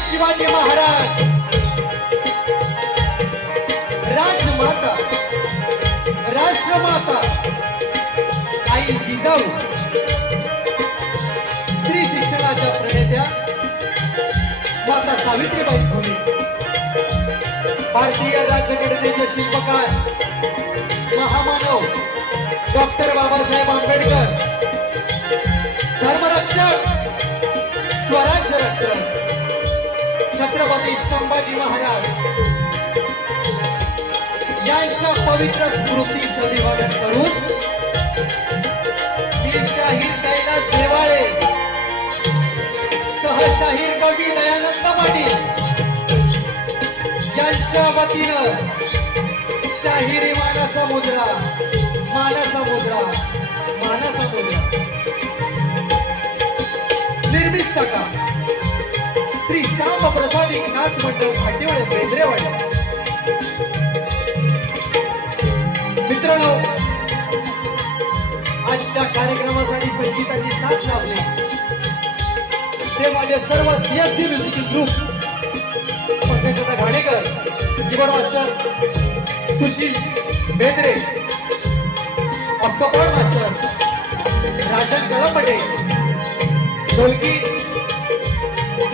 शिवाजी महाराज. राजमाता राष्ट्रमाता आई जिजाऊ. स्त्री शिक्षणाच्या प्रणेत्या माता सावित्रीबाई फुले. भारतीय राज्यघटनेचे शिल्पकार महामानव डॉक्टर छत्रपती संभाजी महाराज. यांच्या पवित्र स्मृतीस अभिवादन करून शाहीर कैलास देवाळे सहशाहीर कवी दयानंद पाटील यांच्या वतीनं शाहिरी मानाचा मुद्रा मानाचा मुद्रा मानाचा मुद्रा. निर्मित शाखा. श्री साम प्रसादी नाथ मंडळ भाटीवाडे बेंद्रेवाडे. मित्रांनो आजच्या कार्यक्रमासाठी संगीताची साथ लाभली. ते माझे सर्व CSD musical group Pankaja Ghanekar keyboard master Sushil Bendre octopad master Rajan Galpate ढोलकी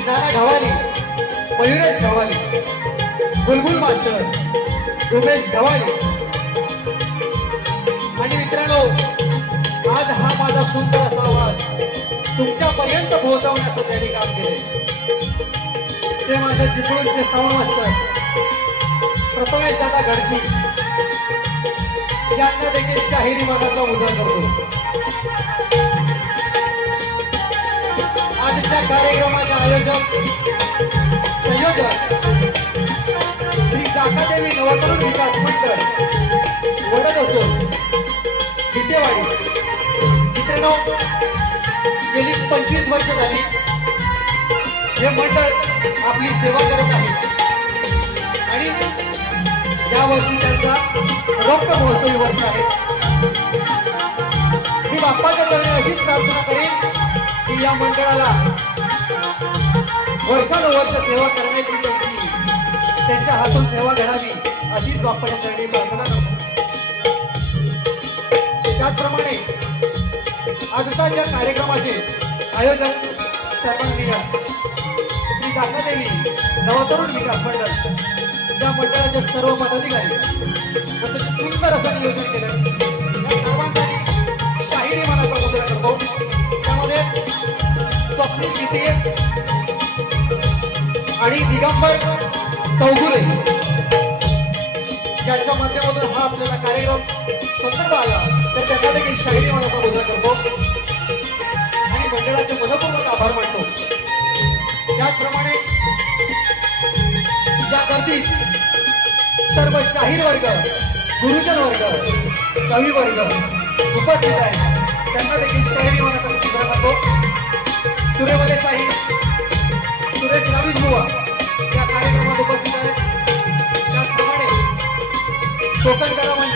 नाना घवाली मयुरेश घवाली बुलबुल मास्टर उमेश घवाली. आणि मित्रांनो आज हा माझा सुंदर असा आवाज तुमच्यापर्यंत पोहोचवण्याचं त्यांनी काम केले ते माझ्या चिपळूणचे सवा मास्टर प्रथमेश दादा घडशी यांना देखील शाहिरी मनाचा उदय करतो. आजच्या कार्यक्रमात गेली पंचवीस वर्ष झाली हे मंडळ आपली सेवा करत आहे आणि यावर्षी त्यांचा रक्त महोत्सवी वर्ष आहे मी बाप्पाच्या चरणी अशीच प्रार्थना करेन की या मंडळाला वर्षानुवर्ष सेवा करण्याची त्यांची त्यांच्या हातून सेवा घडावी अशीच बाप्पाच्या चरणी प्रार्थना करतो. त्याचप्रमाणे आजच्या या कार्यक्रमाचे आयोजन सर्वांनी श्री दाखलादेवी नवतरुण विकास मंडळ या मंडळाचे सर्व पदाधिकारी त्याचं सुंदर असं नियोजन केलं. आणि दिगंबर चौगुले. यांच्या माध्यमातून हा आपल्याला कार्यक्रम संदर्भ आला. तर त्याचा देखील शाहिरी म्हणून आपण उद्या करतो. आणि मंडळाचे मनपूर्वक आभार मानतो. त्याचप्रमाणे या गर्दीत सर्व शाहीर वर्ग गुरुजन वर्ग कवी वर्ग उपस्थित आहे त्यांना देखील शाहिरी मनाचा चित्र करतो. सुरेमध्ये साहिब सुरेश रवी बुवा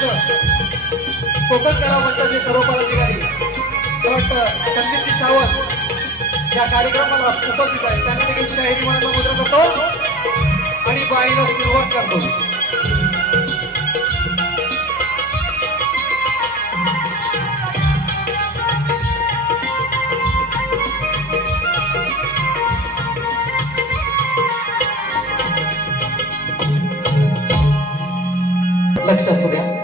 कोकण कला मंच मंचाचे सर्व पदाधिकारी मला वाटतं संदीपजी सावंत या कार्यक्रमाला उपस्थित आहेत. त्यांना देखील शाहिरी मनाचा मुद्रा करतो आणि बाईला सुरुवात करतो. लक्ष असू द्या